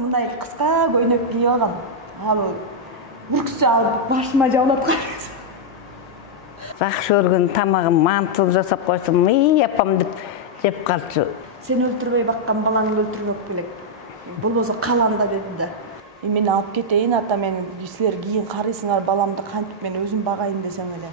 Мындай кыска көйнөк кийип алгам. Ал бүрксө алып башыма жаулап карайт. Жакшы көргөн тамагым мантыл жасап койсом, апам деп жеп калчу. Сен өлтүрбөй баккан балаңды өлтүрмөк белек. Бул болсо каланда деди да. Мен алып кетейин ата, мен силер кийин карыйсыңар баламды, кантип мен өзүм багайын десең эле.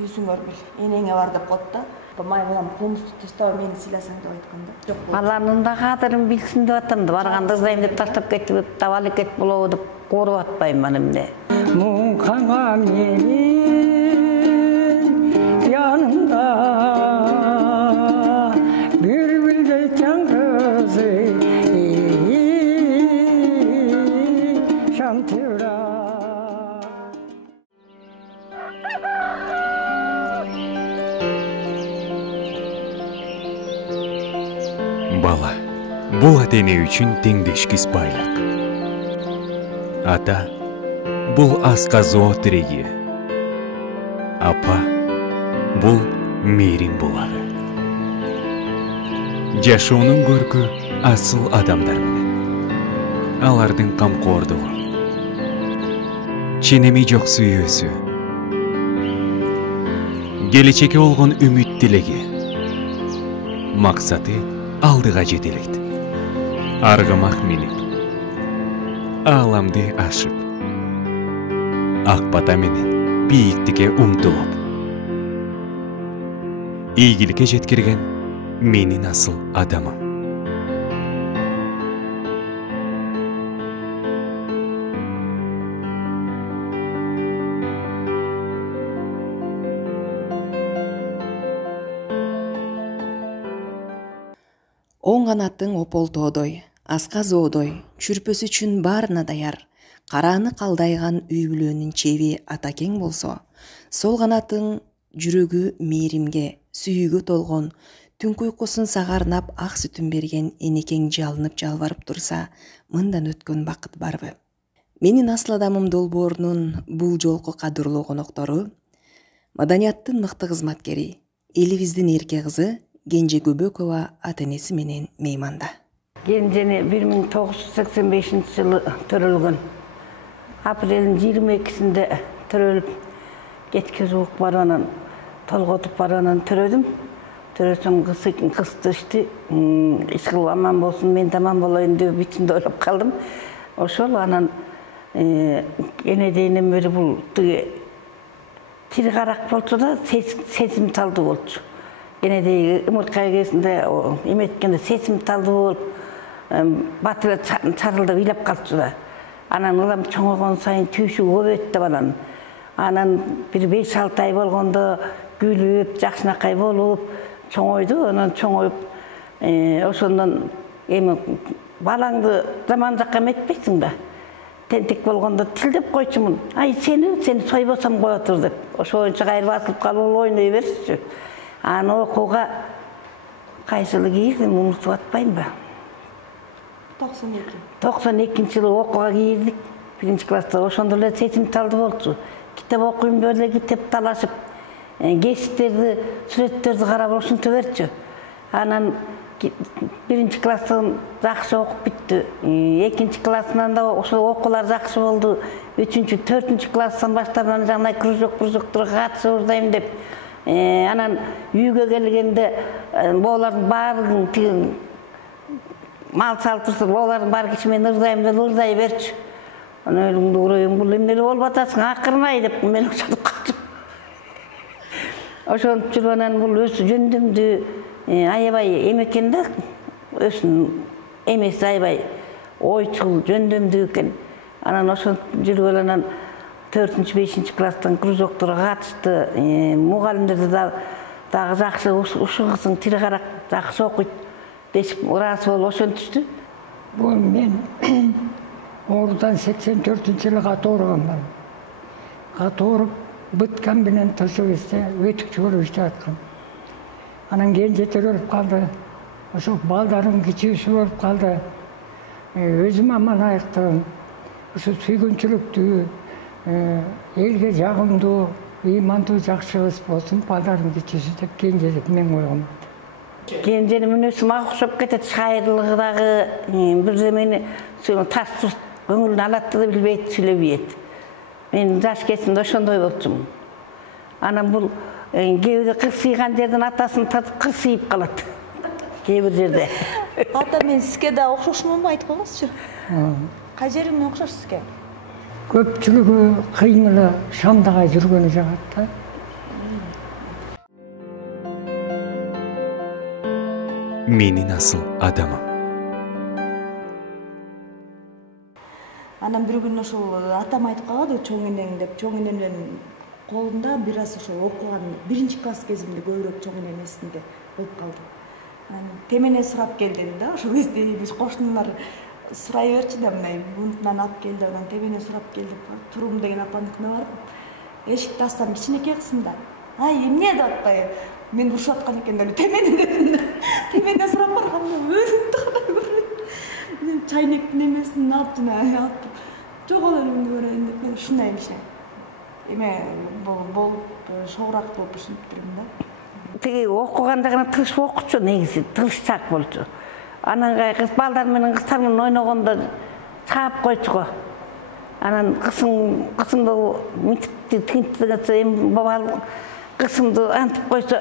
Өзүңөр бил, энеңе бар деп коет да. Май балам полностью таштабай мени сыйласаң деп айткан да. Жок. Баланын да кадырын билсин деп атам да, барганда ырзайм деп таштап кетип, табал экет болобу деп коруп атпайм мен эмне. Муңкаңа менин янымда бülbülдей чаңгызы шамтыра. Бала – бұл ата-эне үчүн теңдешкис байлык. Ата – бұл асказоо тиреги. Апа – бұл мээрим булагы. Жашоонун көркү асыл адамдар менен. Алардын камкордугу, ченеми жок сүйүүсү, келечекке болгон үмүт тилеги, максаты алдыга жетелейт. Аргамак минип, ааламды ашып, ак бата менен бийиктикке умтулуп, ийгиликке жеткирген менин асыл адамым. Оң канаттың ополтоодой, аска зоодой, чүрпөсү үчүн баарына даяр, карааны калдайган үй бүлөнүн чеби атакең болсо, сол канаттың жүрөгү мээримге, сүйүүгө толгон, түнкү уйкусун сагарнап ак сүтүн берген энекең жалынып жалбарып турса, мындан өткөн бакыт барбы? Менин асыл адамым долбоорунун бул жолку кадырлуу коноктору, маданияттын мыкты кызматкери, элибиздин эрке кызы Кенже Көбөкова ата-энеси менен мейманда. Кенжени 1985-жылы төрөлгөн. Апрелдин 22-синде төрөлүп, кетке жуук баранан, толготуп баранан төрөдүм. Төрөсөм кысты ишти, иш кылып аман болсун, мен таман болоюн деп битинде ойлоп калдым. Ошол анан энедейинен бери бул тири карак болчу да, сезимталдуу болчу. Энедей ымыркай кезинде эметкенде сезимталдуу болуп, батыры чарылдап ыйлап калчу да. Анан ылам чоңойгон сайын түйшү көбөйт деп анан. Анан бир 5-6 ай болгондо күлүп, жакшынакай болуп, чоңойду. Анан чоңоюп, ошондон эми балаңды жаман жакка эметпейсиң да. Тентек болгондо тилдеп койчумун. Ай сени сойбосом кое тур деп. Ошо боюнча кайра басылып калып ойной берчү. Аны окууга кайсылы кийдим, унутуп атпайм ба? 92-жылы окууга кийдик. 1-класста ошондо эле сезимталдуу болчу. Китеп окуйм деп эле китеп талашып, кесиптерди, сүрөттөрдү карап ушинте берчү. Анан 1-класстан жакшы окуп бүттү. 2-классынан да ошол окуулар жакшы болду. 3-4-класстан баштап анан жана кружокторго катышып ырзайм деп. Анан үйгө келгенде болардын баарын мал салып турса, болардын баары киши мен ырзайм деп ырзай берчү. Анан элиңди урайым, бул эмне болуп атасың, акырмай деп мен ошентип калдым. Ошентип жүрүп анан бул өзү жөндөмдүү аябай экен да, өзүнүн эмеси аябай ойчул, жөндөмдүү экен. Анан ошентип жүрүп анан 4-5-класстан кружокторго катышты. Мугалимдерди дагы жакшы, ушул кызың тири карак жакшы окуйт дешип ыраазы болуп ошентиштү. Бул мен оорудан 84-жылы кат ооруганмын. Кат ооруп, быткан менен тошобесте өтүкчү болуп иштеп аткам. Анан Кенже төрөлүп калды. Ошо балдарым кичүүсү болуп калды. Өзүм аман айыктым. Ошо сүйгүнчүлүктүү, элге жагымдуу, ыймандуу жакшы кыз болсун, балдарым кичүүсү деп Кенжелик мен койгом. Kendileri мүнөсү мага окшоп кетет, шайырлыгы дагы бирдемени тас туз көңүлүнө алатты да билбейт, сүйлөбөйт. Мен жаш кезимде ошондой болчумун. Анан бул кээ бирде кырсыйган жерден атасын татып кырсыйып калат. Кээ бир жерде. Ата мен сизге да окшошмунбу, айтып коңузчу. Кай жериңмен окшош сизге? Көпчүлүгү кыйын эле Шамдага жүргөнү жагат да. Menin asıl adamım. Анан бир күнү ошол атам айтып калды, чоң энең деп, чоң энемдин колунда бир аз ошол окуган 1-класс кезимде көбүрөөк чоң энем эсимде болуп калды. Темене сурап кел деди да, ошол кезде биз кошуналар сурай берчи да, мындай бунтунан алып келди, анан темене сурап кел деп, Турум деген апамдыкына барып, эшикти ачсам кичинекей кызым да. Ай, эмне деп атпай, мен урушуп аткан экен деп темене дедим. Темене сурап барганда өзүмдү карай көрөйүн. Мен чайнектин эмесин алып алып, жок элемди көрөйүн деп, мен ушундай киши. Эме болуп, шоурак болуп ушинтиптирмин да. Тиги окуганда гана тырышып окучу, негизи тырышчаак болчу. Анан кыз балдар менен кыздар менен ойногондо чаап койчу го. Анан кызыңды мынтип тигинтип эми бабал кызымды антип койсо,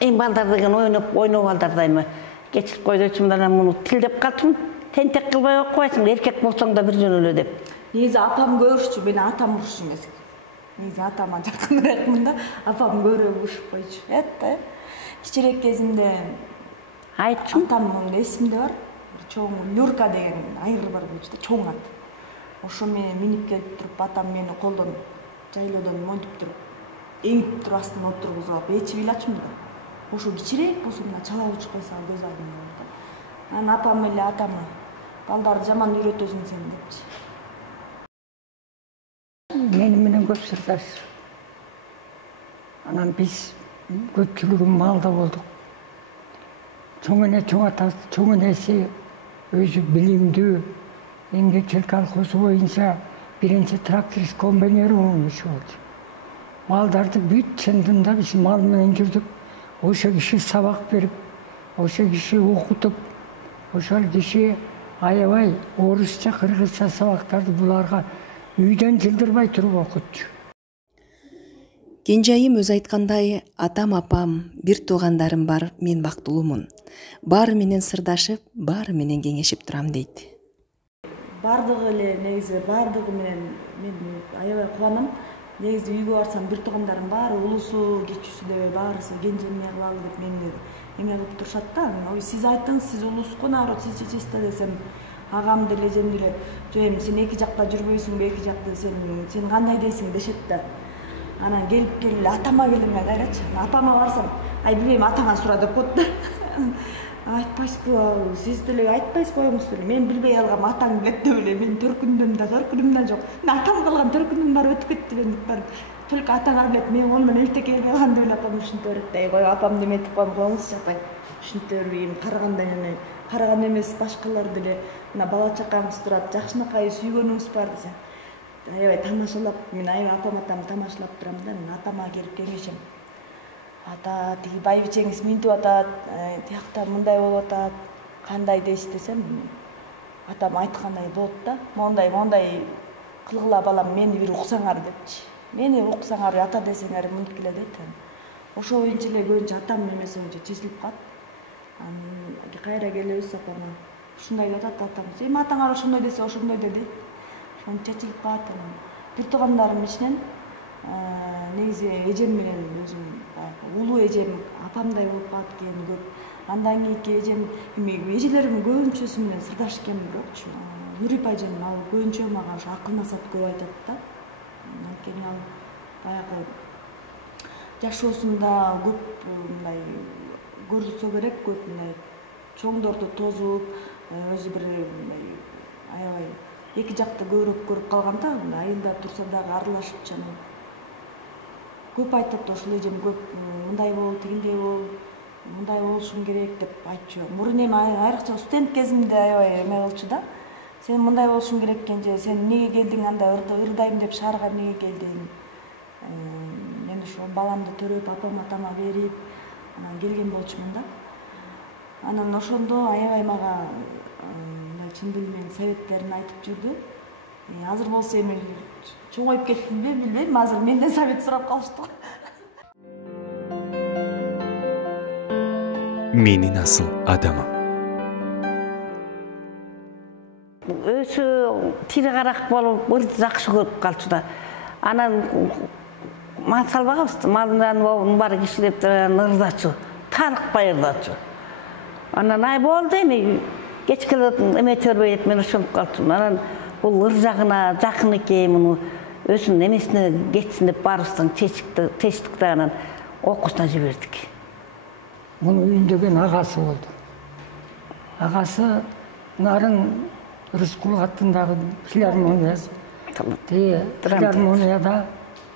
эми балдар деген ойноп балдардайм. Кечирип койдучумун, анан муну тилдеп калчумун. Тентек кылбай окубайсың, эркек болсоң да бир жөн эле деп. Негизи апам көрүшчү, мени атам урушчу эмес. Негизи атама жакыныраакмын да, апам көбүрөөк урушуп койчу. Эт, кичирээк кезимде Айтчым. Атамдын эсимде бар. Чоң Люрка деген айыр бар болчу да, чоң ат. Ошо менен минип келип туруп, атам мени колдон жайлоодон монтип туруп, эңип туруп астына отургузуп алып, эчип ыйлачумун да. Ошо кичирээк болсо мына чала учуп койсо көз алдымда болду да. Анан апам эле атама балдарды жаман үйрөтөсүң сен депчи. Мени менен көп сырдаш. Анан биз көпчүлүгү малда болдук. Чоң эне, чоң атасы, чоң энеси өзү билимдүү, эмгекчил колхозу боюнча биринчи тракторист комбайнер болчу. Малдарды бүт чындында биз мал менен жүрдүк. Ошо киши сабак берип, ошо киши окутуп, ошол киши аябай орусча, кыргызча сабактарды буларга үйдөн жылдырбай туруп окутчу. Кенжайым өз айткандай, атам апам, бир туугандарым бар, мен бактылуумун. Баары менен сырдашып, баары менен кеңешип турам дейт. Бардыгы эле негизи бардыгы менен мен аябай кубанам. Негизи үйгө барсам бир туугандарым баары улусу, кичүүсү дебей баарысы кенже эмне кылалы деп мени эме кылып турушат да. Ой, сиз айттыңыз, сиз улуску народ, сиз чечесиз да десем, агам деле эжем деле, жок эми сен эки жакта жүрбөйсүңбү, эки жакта сен кандай дейсиң дешет да. Анан келип атама келиңер кайрачы. Апама барсам, ай билбейм, атаңан сура деп коет да. Айтпайсызбы, сиз деле айтпайсыз коюңуз деле. Мен билбей алгам, атаң билет деп эле. Мен төркүнүмдөн жок. Атам кылган төркүнүм бар өтүп кетти мен бар. Только атаңар билет, мен ол менен эрте келбей калган деп эле апам ушинтип берет да. Кой апам неметип коюңузчу апай. Ушинтип бербейм, караганда эми караган эмес башкалар деле мына бала чакаңыз турат, жакшынакай сүйгөнүңүз бар десем. Аябай тамашалап, мен аябай атамды тамашалап турам да. Мен атама келип кеңешем. Ата, тиги байбичеңиз минтип атат, тиякта мындай болуп атат, кандай дейсиз десем, атам айткандай болот да. Мондай кылгыла балам, мени бир уксаңар депчи. Мени уксаңар, ата десеңер мынтип эле дейт. Ошо боюнча эле көбүнчө атам эмеси боюнча чечилип калат. Кайра келебиз апама. Ушундай деп атат атам. Эми атаңар ошондой десе, ошондой деди. Ошону чечилип калат. Бир туугандарым ичинен негизи эжем менен өзүм улуу эжем апамдай болуп калат экен көп. Андан кийинки эжем, эми эжелерим көбүнчөсү менен сырдаш экен бирокчу. Нурип эжем ал көбүнчө мага ошо акыл насаат көп айтат да. Анткени ал баягы жашоосунда көп мындай көрсө керек, көп мындай чоңдорду тосуп, өзү бир аябай эки жакты көбүрөөк көрүп калганда, айылда турса дагы аралашып жанагы көп айтат, ошол эжем көп мындай бол, тигиндей бол, мындай болушуң керек деп айтчу. Мурун эми айрыкча студент кезимде аябай эме болчу да. Сен мындай болушуң керек экенже, сен эмнеге келдиң анда ырдайм деп шаарга эмнеге келдиң? Мен ошо баламды төрөп, апама берип, анан келген болчумун да. Анан ошондо аябай мага чын дил менен советтерин айтып жүрдү. Азыр болсо эми чоңоюп кеттимби билбейм, азыр менден совет сурап калышты. Menin asıl adamım. Өзү тири карак болуп, ырды жакшы көрүп калчу да. Анан мал салбагабыз, малдан болун баары кишилеп ырдачу, тарыкпай ырдачу. Анан ай болду эми кечке эме төрбөйт, мен ошонуп калчумун. Анан бул ыр жагына жакын экен, муну өзүнүн эмесине кетсин деп баарыбыздын чечтик да анан окуусуна жибердик. Bunu үйүндөгөн агасы болду. Агасы нарын Рыскул аттындагы филармонияда,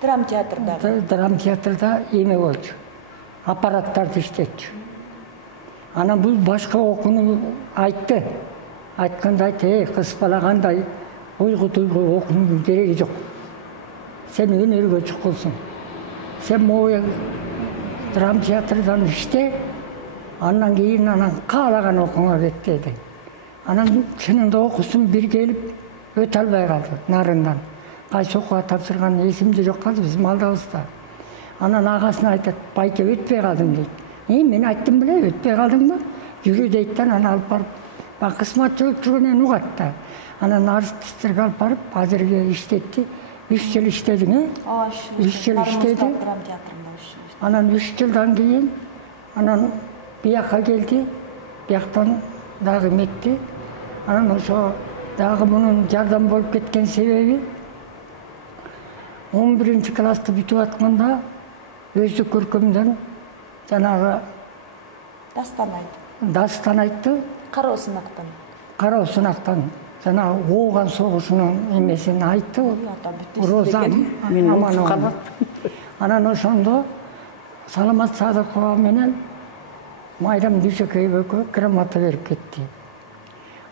драм театрда эме болчу. Аппараттарды иштетчү. Анан бул башка окууну айтты. Айтканда айтты, кыз бала кандай уйгу-туйгу окуунун кереги жок. Сен өнөргө чукулсуң. Сен могу драм театрдан иште, андан кийин каалаган окууга кет деди. Анан чынында окусун бир келип өтө албай калды нарындан. Кайсы окууга тапшырган эсимде жок калды, биз малдабызда. Анан агасына айтат, байке өтпөй калдым дейт. Мен айттым беле, өтпөй калдыңбы? Жүрү дейт да, анан алып барып, кызмат жолуп жүргөнүн угат да. Анан артисттерге алып барып, азыркы иштетти. 3 жыл иштедиң, 3 жыл иштеди. Анан 3 жылдан кийин, анан бияка келди, бияктан дагы метти. Анан ошо дагы мунун жардам болуп кеткен себеби 11-классты бүтүп атканда өздүк көркөмдөн жанагы дастан айтты. Кароо сынактан жанагы ооган согушунун эмесин айтты. Розан мен аман. Анан ошондо Саламат Садыкова менен Майрам Дүйсөкөев экөө грамота берип кетти.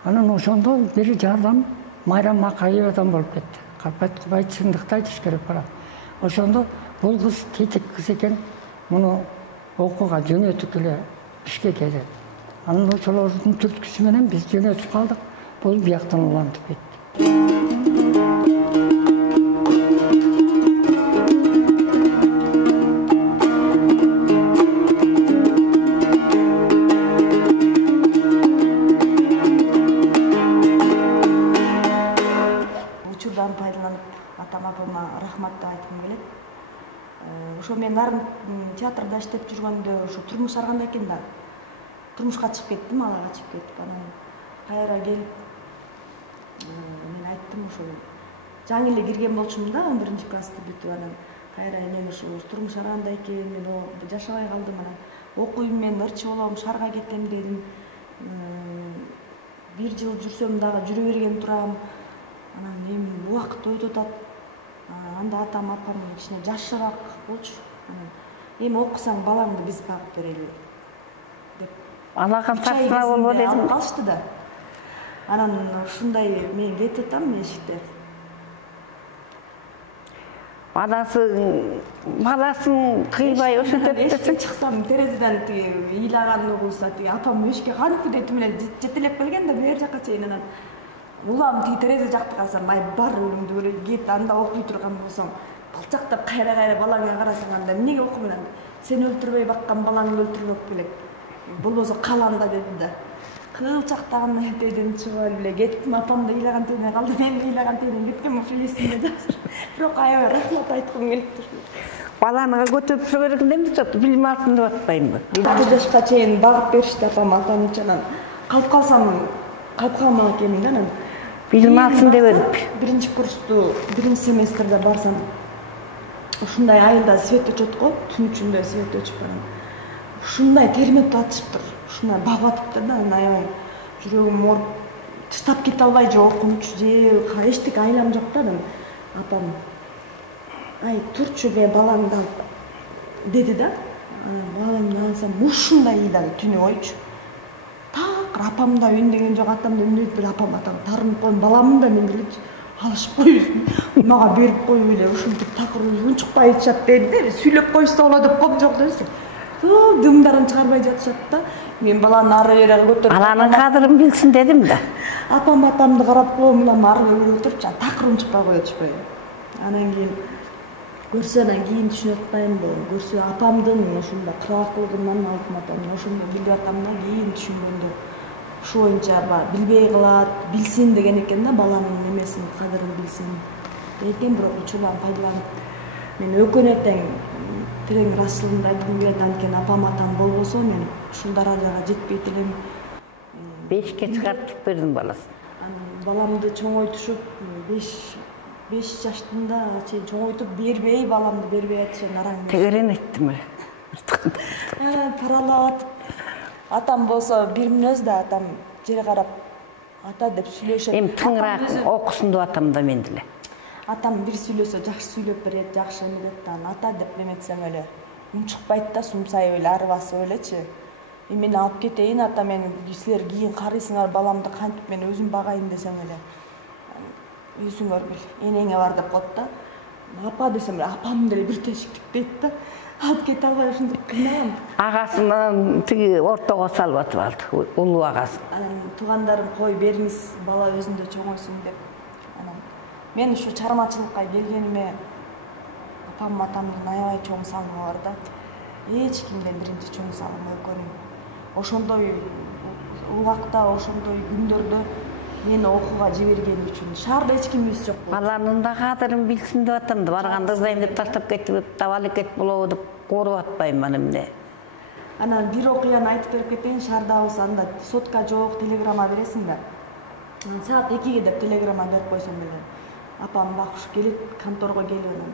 Анан ошондо бир жардам Майрам Макаевадан болуп кетти. Капат чындыкты айтыш керек барат. Ошондо бул кыз тетик кыз экен, муну окууга жөнөтүп эле Бишкекке келди. Анан ошолордун түрткүсү менен биз жөнөтүп калдык. Бул бияктан улантып кетти. Рахматты айткым келет. Ошо мен нарын театрда иштеп жүргөндө ошо турмуш арганда экен да. Турмушка чыгып кеттим, ала качып кетип, анан кайра келип мен айттым, ошо жаңы эле кирген болчумун да, 11-классты бүтүп, анан кайра мен ошо турмуш арганда экен, мен жашабай калдым, анан окуйм, мен ырчы болом, шаарга кетем дедим. 1 жыл жүрсөм дагы жүрө берген турам. Анан эми убакыт өтүп атат. Анда атам, апам кичине жашыраак болчу. Эми окусаң балаңды биз багып берели деп. Алаган тартма болбо дедим. Калышты да. Анан ушундай мен кетип атам эшикте. Баласын кыйбай ошентип эшикке чыксам, терезеден ыйлаган угулса, апам эшикке кантип бети менен жетелеп келген да, бер жакка чейин. Анан улам терезе жакты калсам, ай бар өлүмдү көрө кет, анда окуй турган болсоң, балчактап кайра балаңа карасаң, анда эмнеге окумайсың? Сен өлтүрбөй баккан балаңды өлтүрмөк белек. Бул болсо каланда деди да. Кылчактаган этеден чыгып эле кеттим, апам да ыйлаган тегине калды, мен да ыйлаган тегине кеткем, ошо эсимде да. Бирок аябай рахмат айткым келип тур. Баланы көтөрүп жүрө бергенде эмне болот? Билим алсын деп атпаймынбы? 6 жашка чейин багып беришти апам, атам калып калсам, калып калмак экенмин да. Анан билим алсын деп берип. 1-курсту 1-семестрде барсам, ушундай айылда свет өчөт го, түн ичинде свет өчүп барам. Ушундай термеп атышыптыр, ушундай багып атыптыр да, аябай жүрөгүм ооруп, тыштап кете албай же окунучу же эчтеке айлам жок да. Апам ай турчу мен балаңды алып деди да. Баламды алсам ушундай ыйдан түнү койчу. Так апам да үндөгөн жок, атам да үндөйт беле, апам тарынып коюп, баламды да мен деле алышып коюп, мага берип коюп эле ушинтип такыр унчукпай ичат деди, сүйлөп коюшса болот деп коем, жок десе. Дымдарын чыгарбай жатышат да. Мен баланы ары бери көтөрүп Аланын кадырын билсин дедим да. апам атамды карап коом эле ары бери көтөрүп жана такыр унчукпай коет ушпайбы. Анан кийин көрсө анан кийин түшүнүп атпаймынбы, көрсө апамдын ушундай кыргакылыгынан алтын атам ошондо билип атам да, кийин түшүнгөндө ушу боюнча билбей калат, билсин деген экен да, баланын немесин, кадырын билсин экен. Бирок учурларын пайдаланып мен өкүнө тең терең ырасчылыгымды айткым келет. Анткени апам атам болбосо мен ушул даражага жетпейт элем. 5ке чыгартып бердим баласын. Баламды чоңойтушуп 5 жаштында чейин чоңойтуп бербей, баламды бербей атышан араң. Тегерен айттым эле. Паралап атып. Атам болсо бир мүнөз да, атам жер карап ата деп сүйлөшөт. Эми тыңыраак окусун деп атам да мен деле. Атам бир сүйлөсө жакшы сүйлөп берет, жакшы эмелет да, ата деп неметсем эле унчукпайт да, сумсайып эле ары басып элечи. Мен алып кетейин ата, мен силер кийин карыйсыңар баламды, кантип мен өзүм багайын десең эле өзүңөр бил, энеңе бар деп коет да. Апа десем эле апам деле бир тешиктик дейт да. Алып кете албай ушинтип кыйналам. Агасынан тиги ортого салып атып алды, улуу агасы. Анан туугандарым кой бериңиз, бала өзүндө чоңойсун деп. Анан мен ушу чармачылыкка келгениме апам атамдын аябай чоң салымы бар да. Эч кимден биринчи чоң салымы экөнүм. Ошондой убакта, ошондой күндөрдө мени окууга жибергени үчүн шаарда эч кимибиз жок болду. Баланын да кадырын билсин деп атам да, барганда ырзайм деп таштап кетип, табалыкет болобу деп кооруп атпайм аны эмне. Анан бир окуяны айтып берип кетейин. Шаарда болсо анда сотка жок, телеграмма бересиң да. Саат 2ге деп телеграмма берип койсом эле апам бакуш келет, конторго келип анан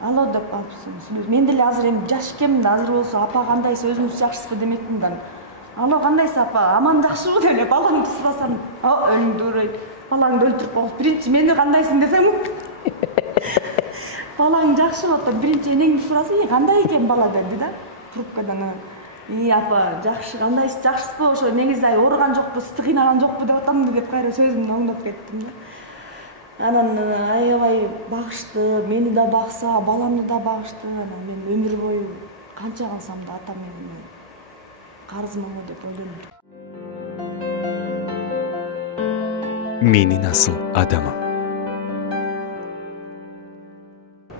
алло деп алып мен деле азыр эми жаш экенмин да, азыр болсо апа кандайсыз, өзүңүз жакшысызбы деметмин да. Алло кандайсыз апа, аман жакшыбы деп эле балаңды сурасам, өлүңдү урайт, балаңды өлтүрүп коюп, биринчи мени кандайсың десем, балаң жакшыбы апа, биринчи энеңди сурасың, кандай экен бала деди да. Трубкадан апа жакшы, кандайсыз, жакшысызбы, ошо негизи ооруган жокпу, сизди кыйнаган жокпу деп атамды деп кайра сөзүмдү оңдоп кеттим да. Анан аябай багышты, мени да багса, баламды да багышты. Анан мен өмүр бою канча кылсам да атам менен карызмынбы деп ойлойм. Менин асыл адамым.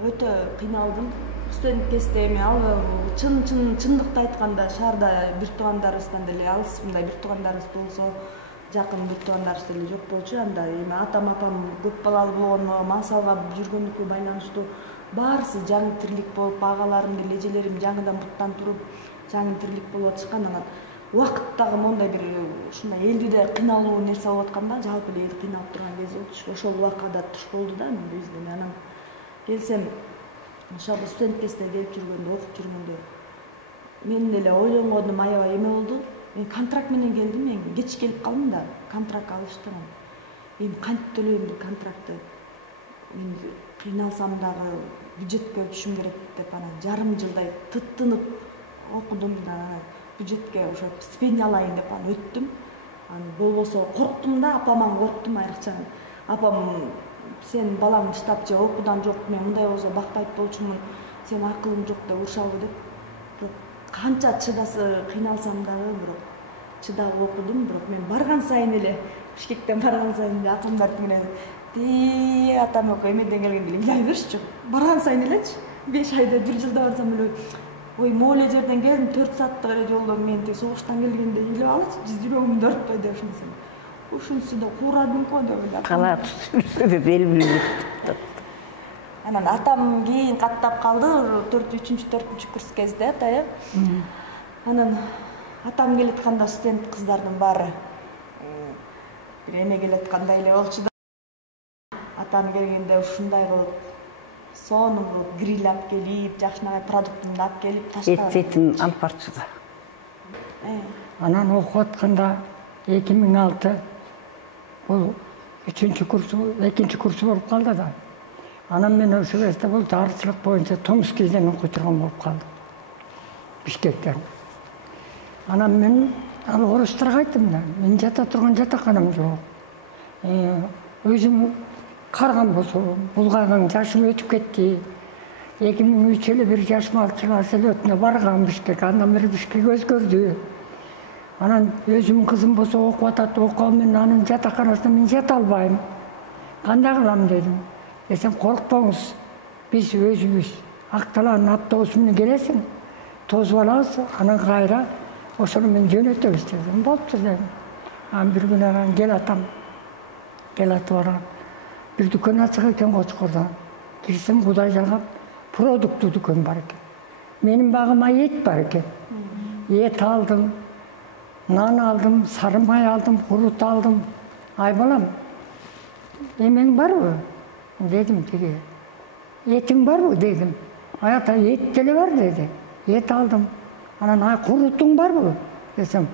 Өтө кыйналдым. Студент кезде эми ал чындыкты айтканда шаарда бир туугандарыбыздан деле алыс, мындай бир туугандарыбыз болсо, жакын бир туугандарыбыз деле жок болчу. Анда эми атам апам көп балалуу болгону, мал салгап жүргөндүкү байланыштуу баарысы жаңы тирлик болуп, агаларым деле эжелерим жаңыдан буттан туруп, жаңы тирлик болуп атышкан. Анан убакыт дагы моундай бир ушундай элди да кыйналуу нерсе болуп атканда, жалпы эле эл кыйналып турган кез болчу. Ошол убакыта туш болду да бизде. Анан келсем ошол студент кезде келип жүргөндө, окуп жүргөндө мен деле ойлонгонум аябай эме болду. Мен контракт менен келдим, мен кеч келип калдым да, контракт алышты. Эми кантип төлөйм бул контрактты? Мен кыйналсам дагы бюджетке өтүшүм керек деп анан жарым жылдай тыттынып окудум да, бюджетке ошо стипендия алайын деп анан өттүм. Анан болбосо корктум да, апаман корктум айрыкча. Апам сен балаң штаб же окуудан жок, мен мындай болсо бакпайт болчумун, сен акылың жок деп урушабы деп. Бирок канча чыдасы кыйналсам дагы бирок чыдап окудум. Бирок мен барган сайын эле Бишкектен барган сайын эле атамдардын менен атам окуй эмеден келгенде эле ыйлай беришчү. Барган сайын элечи 5 айда 1 жылда барсам эле ой мооле жерден келдим, 4 сааттык эле жолдон мен тиги согуштан келгенде ыйлап алачы, жүрөгүмдү өртпөй деп ушунусун. Ушунусу да куурадым-ко деп ойлоп. Калаат деп эл билбейт. Анан атам кийин каттап калды, 3-4 курс кезде ата. Анан атам келатканда студент кыздардын баары бир эме келаткандай эле болчу да. Атам келгенде ушундай кылып сонун кылып гриль алып келип, жакшынакай продуктумду алып келип таштап. Этин алып барчу да. Анан окуп атканда 2006 бул 3-курс, 2-курс болуп калды да. Анан мен ошол кезде бул дарчылык боюнча Томскийден окуй турган болуп калдым. Бишкектен. Анан мен ал орустарга айттым да, мен жата турган жатаканам жок. Өзүм карган болсо, булгайган жашым өтүп кетти. 2003 эле бир жашым алчылар селетине барган Бишкек, андан бери Бишкек өзгөрдү. Анан өзүмдүн кызым болсо окуп атат, окуп мен анын жатаканасында мен жата албайм. Кандай кылам дедим. Десем коркпоңуз. Биз өзүбүз Акталаанын автобусу менен келесиң, тосуп алабыз, анан кайра ошону менен жөнөтөбүз дедим. Болуптур дедим. Анан бир күнү анан кел атам. Кел атып барам. Бир дүкөн ачык экен Кочкордон. Кирсем Кудай жалгап продукту дүкөн бар экен. Менин багыма эт бар экен. Эт алдым, нан алдым, сары май алдым, курут алдым. Ай балам, эмең барбы? Дедим тиги. Этиң барбы? Дедим. Ай ата, эт деле бар деди. Эт алдым. Анан ай курутуң барбы? Десем,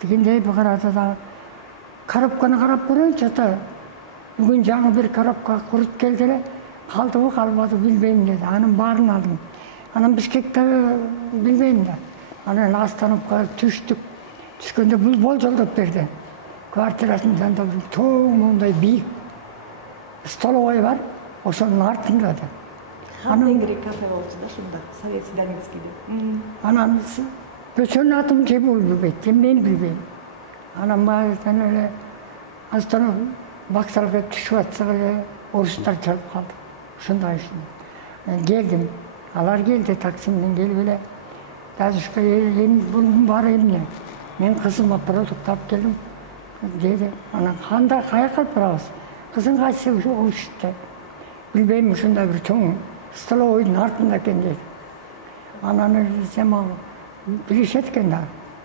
тигиндей bir карады да, коробканы карап көрөйүнчү ата. Бүгүн жаңы bir коробка курут келди эле. Калдыбы, калбады билбейм деди. Анын баарын алдым. Анан Бишкекте билбейм да. Анан остановкага түштүк. Түшкөндө бул болжолдоп берди. Квартирасынын жанында бир тоң мондай бийик столовой бар, ошонун артында да. Хангри кафе болчу да шунда, Советский Донецкийде. Анан көчөнүн атын же бул билбейт, мен билбейм. Анан мага эле астана вокзалга түшүп атсак эле орустар чалып калды. Ушундай ушун. Келдим. Алар келди такси менен келип эле. Дядюшка, бунун баары эмне? Мен кызыма продукт алып келдим. Деди. Анан кандай каяка алып барабыз? Кызың кайсы уште? Билбейм, ушундай бир чоң столовойдун артында экен деди. Анан десем ал билишет экен да.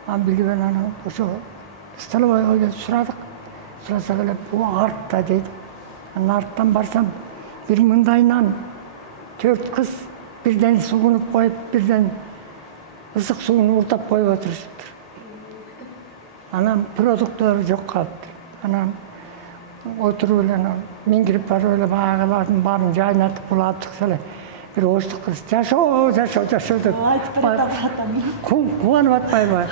Анан билип анан ошо столовойго келип сурадык. Сурасак эле бул артта деди. Анан арттан барсам бир мындай нан, 4 кыз бирден сугунуп коюп, бирден ысык сууну уртап коюп отурушуптур. Анан продукттор жок калыптыр. Анан отуруп эле анан мен кирип барып эле багылардын баарын жайнатып кулап чыкса эле бир оштук кыз жашоо деп кубанып атпайбы?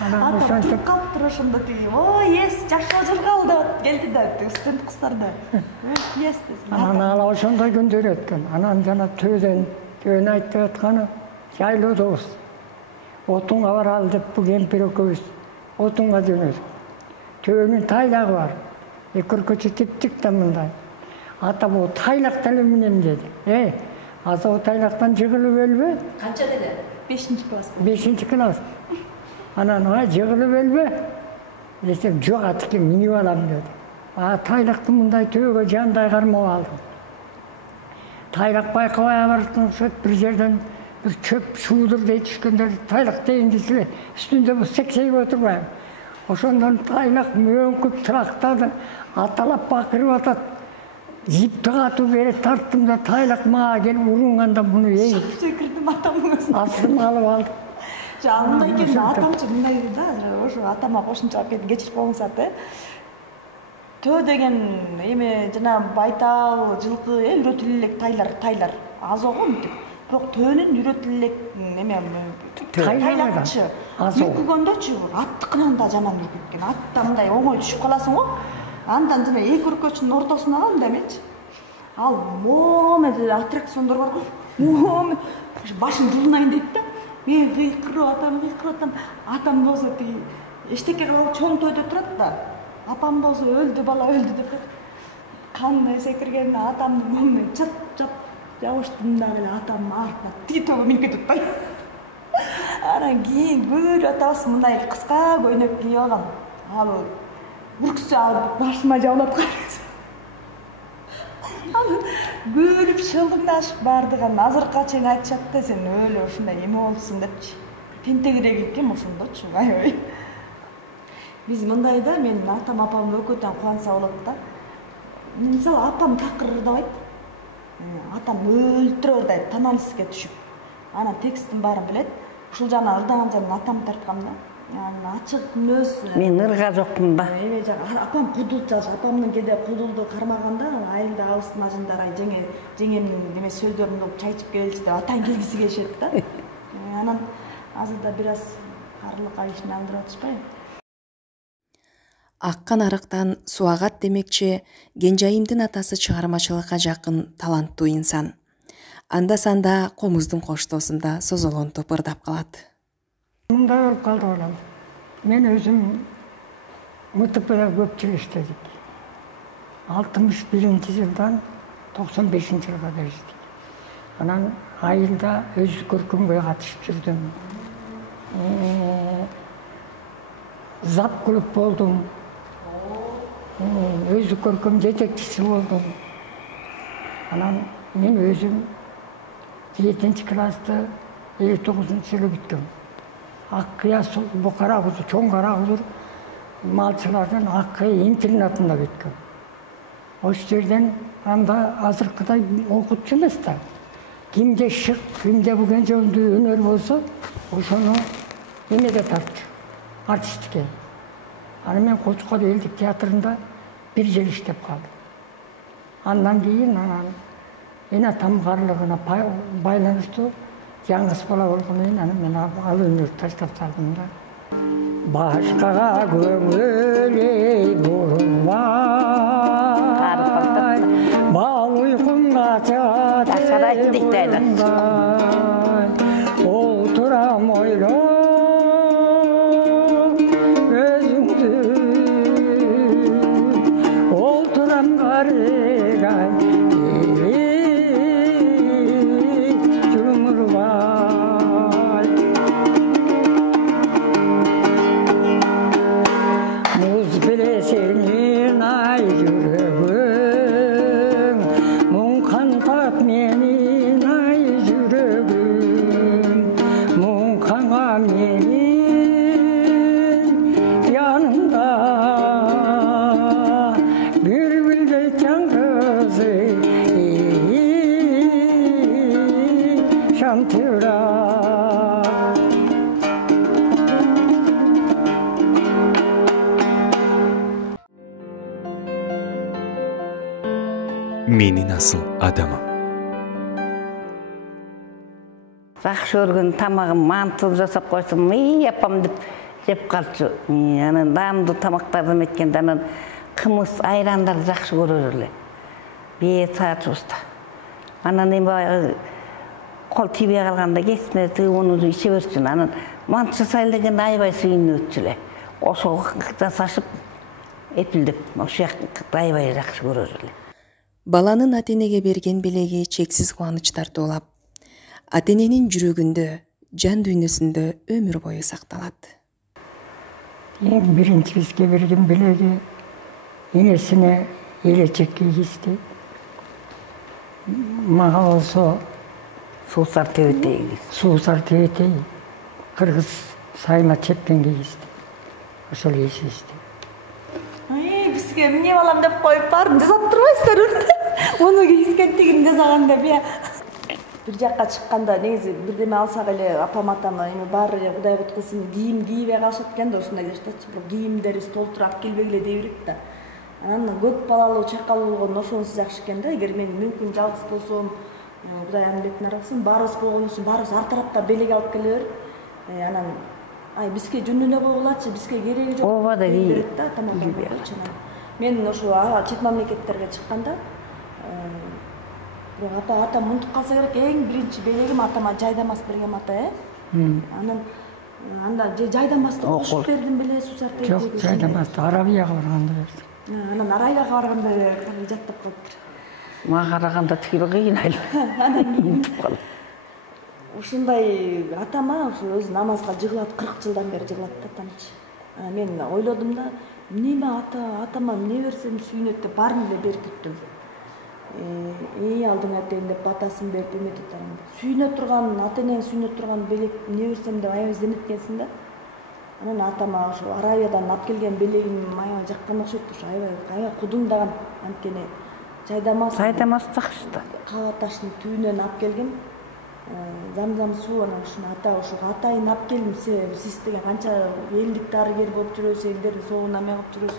Анан ошентип калыптыр ошондо тиги. Ой, ес, жашоо жыргал деп келди да, студент кыздар да. Ес десин. Анан ала ошондой күндөр өткөн. Анан жана төбөн айтып атканы жайлоодобуз. Отунга баралы деп бул кемпир экөөбүз отунга жөнөдүк. Төбөнүн тайлагы бар. Экөркөчө типтик да мындай. Ата бул тайлак деле менем деди. Аза тайлактан жыгылып өлбө? Канча деле? 5-класс. 5-класс. Анан жыгылып өлбө? Десем, жок атыки минип алам деди. Тайлакты мындай төбөгө жандай кармап алдым. Тайлак байкабай барып окшойт, бир жерден bir çöp şudur diye düşkünler taylak deyindisiyle üstünde bu sekseyip oturmayayım. Oşondan taylak mönküp traktadı, atalap bakırıp atat. Zipti atı beri tarttım da taylak mağa gelip urunganda bunu yeyip. Sekirdim atamın. Aslını alıp aldım. Жанында экен атамчы мындай да, ошо атама кошумча алып кетип кечирип коюңузат. Төө деген эме жана байтал, жылкы үйрөтүлө элек тайлар аз огонтип. Бирок төөнүн үйрөтүлө элек эме тайлакчы. Үркүгөндөчү аттыкынан да жаман үркүп кеткен. Атта мындай оңой түшүп каласың го. Андан жана эки үркөчүнүн ортосуна калдым эмечи. Ал моме аттракциондор бар го. Моме башым жулунайын дейт да. Мен кыйкырып атам. Атам болсо тиги эчтеке калып чоң тойдо турат да. Апам болсо өлдү бала өлдү деп. Кандай секиргенин атамдын момунан чап жабыштым дагы эле атамдын артына тиги төбө минип кетип атпайбы. Анан кийин бир атабыз мындай кыска көйнөк кийип алган. Ал бүрксө алып башыма жаулап калды. Көрүп шылдыңдашып бардыгын азыркыга чейин айтышат да, сен өлө ушундай эме болупсуң депчи. Тентегирээк экен ошондочу. Аябай. Биз мындай да, менин атам апам өкөтөн кубанса болот да. Мисалы апам такырдабайт. Атам өлтүрө да таналиске түшүп. Анан текстин баарын билет. Ушул жана ырдаган жерин атам тарткан да. Ачык мүнөз. Мен ырга жокмун ба? Эме жагы апам кудул чалыш, апамдын кеде кудулду кармаганда айылда алыстын ажындар жеңемдин неме сөздөрүн кылып чай ичип келчи деп атайын келгиси келишет да. Анан азырда бир аз карлык айышын алдырып атышпайбы? Аккан арыктан суагат демекчи Кенжайымдын атасы чыгармачылыкка жакын таланттуу инсан. Анда-санда комуздун коштоосунда созолонтуп ырдап калат. Мындай болуп калды балам. Мен өзім МТП'да көпчүлүк иштедик. 61 жылдан 95 жылга дейін иштедик. Анан айылда өз көркөмгө катышып жүрдүм. Зап клуб болдум. Өз көркөм жетекчиси болдум. Анан мен өзүм 7-классты 59-жылы бүттүм. Аккыя букара кызы, чоң кара кызыр малчылардан Аккыя интернатында бүткөм. Ошол жерден анда азыркыдай окутчу эмес да. Кимде шык, кимде буген жөнүндө өнөр болсо, ошону эмеге тартчу, артистикке. Аны мен Кочкор элдик театрында 1 жыл иштеп калдым. Андан кийин мен атам карлыгына байланыштуу жаңгыс бала болгону менен аны мен ал өнөрдү таштап салдым да. Башкага көңүл эй бурулбай, бал уйкум качат отурам ойлоп өзүңдү, отурам карыгай жумурбай. Муз билесенин ай жүрөгүң, муң кантат менин ай жүрөгүм, муң канга менин янымда бүрбүлдөй чаңгызы шамтыра. Meni nasıl adamım? Жакшы көргөн тамагым мантыл жасап койсом, апам деп жеп калчу. Анан даамдуу тамактарды эметкенде анан кымыз, айрандарды жакшы көрөр эле. Бээ саачыбызда. Анан эми кол тийбей калганда кесме тыгууну иче берчүн. Анан мант жасайлы дегенде аябай сүйүнүчү эле. Ошого жасашып эпилдеп, ошол жакты аябай жакшы көрөр эле. Баланын ата-энеге берген белеги чексиз кубаныч тартуулап, ата-эненин жүрөгүндө, жан дүйнөсүндө өмүр бою сакталат. Эң биринчи бизге берген белеги энесине элечек кийгизди. Мага болсо Суусар тебетей. суусар тебетей кыргыз сайма чепкен кийгизди. Ошол кийгизди. Бизге эмне балам деп коюп баарын жасап турбайсыздарбы? Муну кийизген тигин жасаган деп бир жакка чыкканда негизи бирдеме алсак эле апам атам эми баары Кудай буткулсын кийим кийбей калышат экен да ушундай дештечи, бирок кийимдери столтур алып келбей эле дей берет да. Анан көп балалуу чакалуу болгону ошонусу жакшы экен да. Эгер мен мүмкүн жалгыз болсом, Кудай анын бетин араксын, баарыбыз болгон үчүн баарыбыз ар тараптан белек алып келе берип, анан бизге жөн эле койгулачы, бизге кереги жок. Ооба да берет да атам койчу. Мен ошо чет мамлекеттерге чыкканда атам унутуп калса керек, эң биринчи белегим атама жайдамас бергем ата. Анан анда жайдамасты кошуп бердим беле, суусар тебет. Жок, жайдамасты Арабияга барганда бердим. Анан Арабияга барганда жаттап калыптыр. Мага караганда тигил кыйын айлы. Анан кийин ушундай атама ушу өзү намазга жыгылат, 40 жылдан бери жыгылат да атамчы. Мен ойлодум да, эмне атама эмне берсем сүйүнөт деп баарын эле берип бүттүм. Алдыңа атайын деп батасын берди, эметип атам. Сүйүнө турган, ата-энең сүйүнө турган белек эмне берсем деп аябай изденип экенсиң да. Анан атама ошо Арабиядан алып келген белегим аябай жаккан окшойт, ошо аябай кудуңдаган, анткени жайдамас жакшы да. Каба таштын түбүнөн алып келгем. Замзам суу, анан ушуну атайын алып келдим, сиз деген канча элдик дарыгер болуп жүрөсүз, элдердин соогуна эме кылып жүрөсүз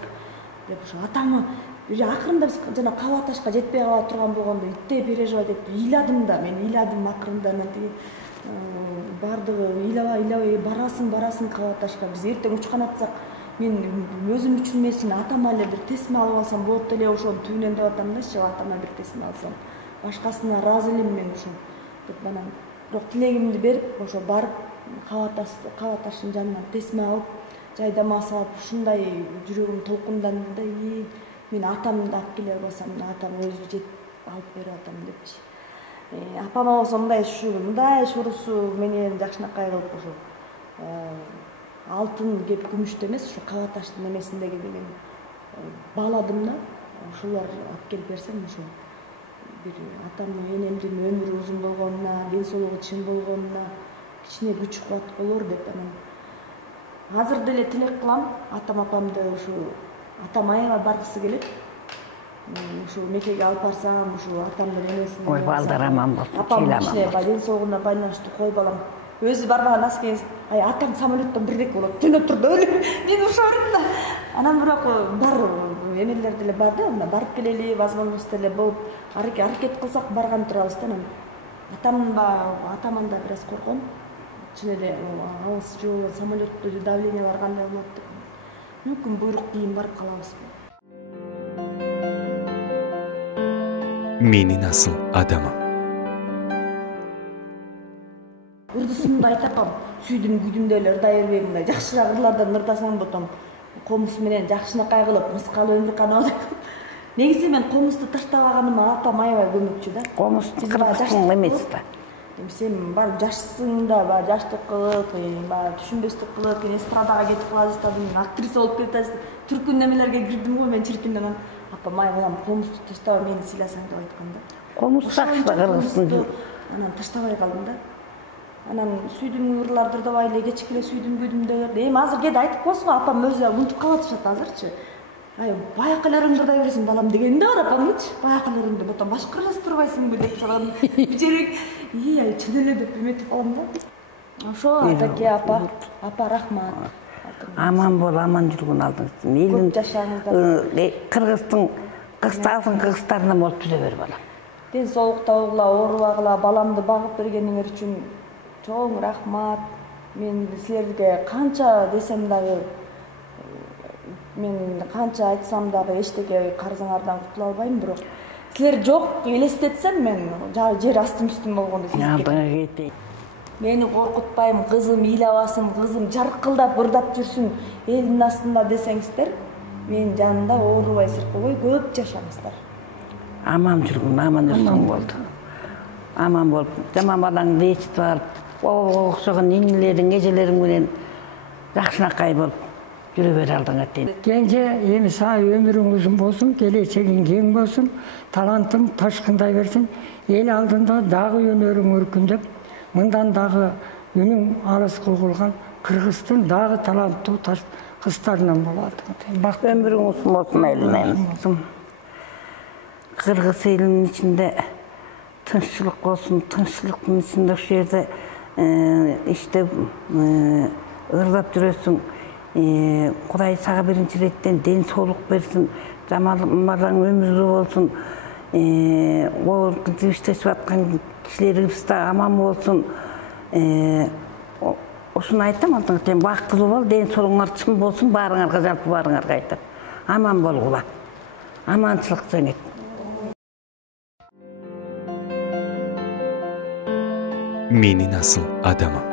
деп ошо атаңы акырында биз жана каба ташка жетпей кала турган болгондо иттей переживать этип ыйладым да, мен ыйладым акырында. Анан тиги бардыгы ыйлабай барасың каба ташка, биз эртең учкан атсак мен өзүм үчүн эмес, атама эле бир тесме алып алсам болот эле ошонун түбүнөн деп атам да, атама бир тесме алсам, башкасына ыраазы элем мен ошо деп. Анан бирок тилегимди берип ошо барып каба таштын жанынан тесме алып жайдама салып ушундай жүрөгүм толкунданды да, мен атамды алып келе албасам, атам өзү жетип алып берип атам депчи. Апама болсо мындай шурусу менен жакшынакай кылып ушу алтын кеп күмүштө эмес, ушу каба таштын эмесиндеги деген бааладым да. Ушулар алып келип берсем, ушу бир атамдын энемдин өмүрү узун болгонуна, ден соолугу чың болгонуна кичине күч кубат болор деп анан азыр деле тилек кылам. Атам апамды ушу атам аябай баргысы келет. Ушу мекеге алып барсам, ушу атамдын эмесине. Ой, балдар аман болсун. Апам кичине ден соолугуна байланыштуу кой балам. Өзү барбаган аскер, атам самолеттон бирдеке болот. Түнө турду өлүп. Мен ушу орунда. Анан бирок бар эмелер деле бар да, мына барып келели, возможность деле болуп, аракет кылсак барган турабыз да. Атаман да бир аз корком. Чын эле алыс жол, самолетту давлениялар кандай болот деп. Мүмкүн буйрук кийин барып калабыз. Менин асыл адамым. Ырдысымды айтапам, сүйдүм күйдүмдө эле ырдай бербейм, мындай жакшыраак ырлардан ырдасаң потом комуз менен жакшынакай кылып, мыскал өмүр канабы. Негизи мен комузду таштабаганыма атам аябай көмөкчү да. Комуз кыргыздын эмес да. Сен бар жашсың да, бар жаштык кылып, бар түшүнбөстүк кылып, эстрадага кетип кала жаздадым, актриса болуп кетесиң. Түркүн немелерге кирдим го мен чиркинден. Апам балам комузду таштаба, мени сыйласаң деп айткан да. Комуз жакшы да кыргыздын. Анан таштабай калдым да. Анан сүйдүм ырларды ырдабай эле кечке эле сүйдүм күйдүмдө. Азыр кээде айтып коесуң, апам өзү унутуп калатышат азырчы. Баякы эле ырыңды ырдай бересиң балам деген да бар апамчы. Баякы эле ырыңды потом башкара турбайсыңбы деп салган. Бичерек, чын эле деп эметип калам да. Ошо атаке апа рахмат. Аман бол, аман жүргүн алдыңыз. Көп жашаңыздар. Кыргыздын кыргыздарына болуп түзө бер балам. Ден соолукта болгула, оорубагыла, баламды багып бергениңер үчүн чоң рахмат. Мен силерге канча десем дагы, мен канча айтсам дагы эчтеке карызыңардан кутула албайм, бирок силер жок элестетсем мен жер астым үстүм болгондой сезип. Мени коркутпайм, кызым ыйлабасын, кызым жаркылдап ырдап жүрсүн элдин астында десеңиздер, мен жанында оорубай сыркыбай көп жашаңыздар. Аман жүргүн, аман жүрсүң болду. Аман болуп, жаман балаңды ээрчитип алып, окшогон иңилериң, эжелериң менен жакшынакай болуп жүрө бере алдыңар дейм. Кенже эми сага өмүрүң узун болсун, келечегиң кең болсун, талантың ташкындай берсин, эл алдында дагы өнөрүң өркүндөп, мындан дагы үнүң алыс кылгылган Кыргыздын дагы таланттуу кыздарынан болот. Өмүрүң узун болсун элинен. Кыргыз элинин ичинде тынччылык болсун, тынччылыктын ичинде ушул жерде иштеп ырдап жүрөсүң. Кудай сага биринчи иреттен ден соолук берсин, жаман өмүрү болсун. Иштешип аткан кишилерибиз да аман болсун. Ушуну айтам, антен бактылуу бол, ден соолугуңар чың болсун, баарыңарга жалпы баарыңарга айтам. Аман болгула. Аманчылык жеңет. Менин асыл адамым.